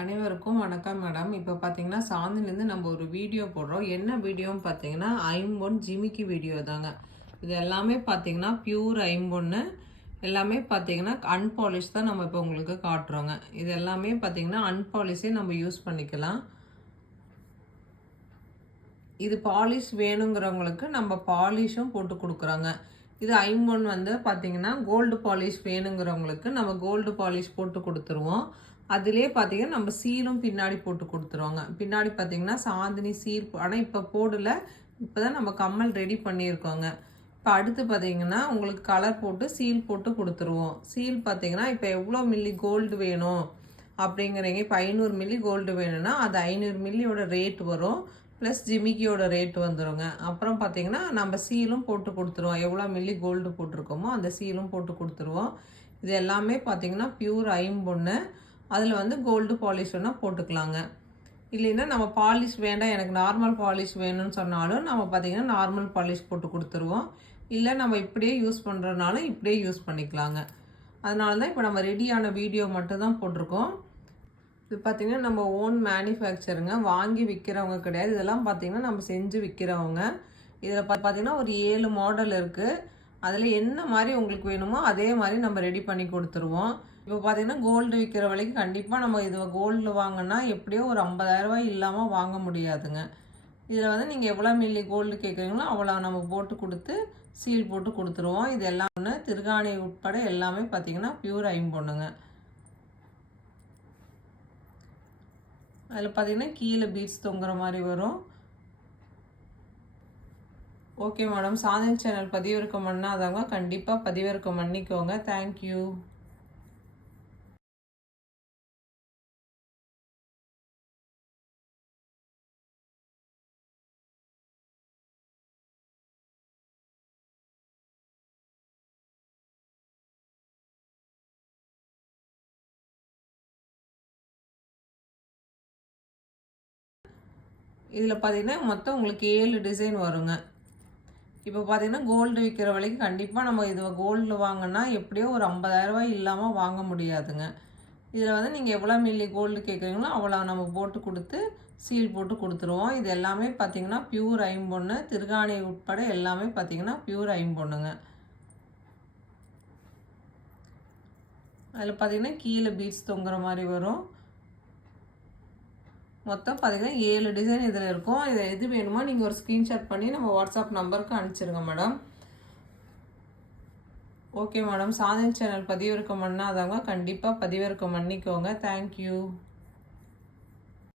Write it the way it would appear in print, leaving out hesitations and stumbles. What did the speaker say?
அனைவருக்கும் வணக்கம் மேடம். இப்போ பார்த்தீங்கன்னா சாந்திலேருந்து நம்ம ஒரு வீடியோ போடுறோம். என்ன வீடியோன்னு பார்த்தீங்கன்னா ஐம்பொன் ஜிமிக்கி வீடியோ தாங்க. இது எல்லாமே பார்த்தீங்கன்னா பியூர் ஐம்பொன்னு. எல்லாமே பார்த்தீங்கன்னா அன்பாலிஷ் தான் நம்ம இப்போ உங்களுக்கு காட்டுறோங்க. இது எல்லாமே பார்த்தீங்கன்னா அன்பாலிஷே நம்ம யூஸ் பண்ணிக்கலாம். இது பாலிஷ் வேணுங்கிறவங்களுக்கு நம்ம பாலிஷும் போட்டு கொடுக்குறோங்க. இது ஐம்பொன் பார்த்தீங்கன்னா கோல்டு பாலிஷ் வேணுங்கிறவங்களுக்கு நம்ம கோல்டு பாலிஷ் போட்டு கொடுத்துருவோம். அதிலே பார்த்தீங்கன்னா நம்ம சீலும் பின்னாடி போட்டு கொடுத்துருவாங்க. பின்னாடி பார்த்தீங்கன்னா சாந்தினி சீல், ஆனால் இப்போ போடல, இப்போ தான் நம்ம கம்மல் ரெடி பண்ணியிருக்கோங்க. இப்போ அடுத்து பார்த்தீங்கன்னா உங்களுக்கு கலர் போட்டு சீல் போட்டு கொடுத்துருவோம். சீல் பார்த்தீங்கன்னா இப்போ எவ்வளோ மில்லி கோல்டு வேணும் அப்படிங்கிறீங்க. இப்போ 500 மில்லி கோல்டு வேணும்னா அது 500 மில்லியோட ரேட் வரும், ப்ளஸ் ஜிமிக்கியோட ரேட் வந்துடுங்க. அப்புறம் பார்த்தீங்கன்னா நம்ம சீலும் போட்டு கொடுத்துருவோம். எவ்வளோ மில்லி கோல்டு போட்டிருக்கோமோ அந்த சீலும் போட்டு கொடுத்துருவோம். இது எல்லாமே பார்த்தீங்கன்னா பியூர் ஐம்பொன்னு. அதில் கோல்டு பாலிஷ் வேணால் போட்டுக்கலாங்க. இல்லைன்னா நம்ம பாலிஷ் வேண்டாம், எனக்கு நார்மல் பாலிஷ் வேணும்னு சொன்னாலும் நம்ம பார்த்திங்கன்னா நார்மல் பாலிஷ் போட்டு கொடுத்துருவோம். இல்லை நம்ம இப்படியே யூஸ் பண்ணுறதுனாலும் இப்படியே யூஸ் பண்ணிக்கலாங்க. அதனால தான் இப்போ நம்ம ரெடியான வீடியோ மட்டும் தான் போட்டிருக்கோம். இது பார்த்திங்கன்னா நம்ம ஓன் மேனுஃபேக்சருங்க, வாங்கி விற்கிறவங்க கிடையாது. இதெல்லாம் பார்த்திங்கன்னா நம்ம செஞ்சு விற்கிறவங்க. இதில் பார்த்திங்கன்னா ஒரு 7 மாடல் இருக்குது. அதில் என்ன மாதிரி உங்களுக்கு வேணுமோ அதே மாதிரி நம்ம ரெடி பண்ணி கொடுத்துருவோம். இப்போ பார்த்தீங்கன்னா கோல்டு விற்கிற விலைக்கு கண்டிப்பாக நம்ம இது கோல்டு வாங்கினா எப்படியோ ஒரு 50,000 ரூபாய் இல்லாமல் வாங்க முடியாதுங்க. இதில் நீங்கள் எவ்வளோ மில்லி கோல்டு கேட்குறீங்களோ அவ்வளோ நம்ம போட்டு கொடுத்து சீல் போட்டு கொடுத்துருவோம். இது எல்லாமே திருகாணி உட்பட எல்லாமே பார்த்தீங்கன்னா பியூர் ஐம்பொன்னுங்க. அதில் பார்த்தீங்கன்னா கீழே பீட்ஸ் தொங்குற மாதிரி வரும். ஓகே மேடம், சாந்தினி சேனல் பதிவிறக்கம் பண்ணாதவங்க கண்டிப்பாக பதிவிறக்கம் பண்ணிக்கோங்க. தேங்க்யூ. இதில் பார்த்தீங்கன்னா மொத்தம் உங்களுக்கு 7 டிசைன் வருங்க. இப்போ பார்த்தீங்கன்னா கோல்டு விற்கிற விலைக்கு கண்டிப்பாக நம்ம இது கோல்டு வாங்கினா எப்படியோ ஒரு 50,000 ரூபாய் இல்லாமல் வாங்க முடியாதுங்க. இதில் நீங்கள் எவ்வளோ மில்லி கோல்டு கேட்குறீங்களோ அவ்வளோ நம்ம போட்டு கொடுத்து சீல் போட்டு கொடுத்துருவோம். இது எல்லாமே பார்த்தீங்கன்னா பியூர் ஐம்பொன்னு, திருகாணி உட்பட எல்லாமே பார்த்தீங்கன்னா பியூர் ஐம்பொன்னுங்க. அதில் பார்த்தீங்கன்னா கீழே பீட்ஸ் தொங்குற மாதிரி வரும். மொத்தம் பார்த்தீங்கன்னா 7 டிசைன் இதில் இருக்கும். இதை எது வேணுமோ நீங்கள் ஒரு ஸ்க்ரீன்ஷாட் பண்ணி நம்ம வாட்ஸ்அப் நம்பருக்கு அனுப்பிச்சிருங்க madam. Okay madam, Chandini channel பதிவிறக்கம் பண்ணாதவங்க கண்டிப்பாக பதிவிறக்கம் பண்ணிக்கோங்க. தேங்க்யூ.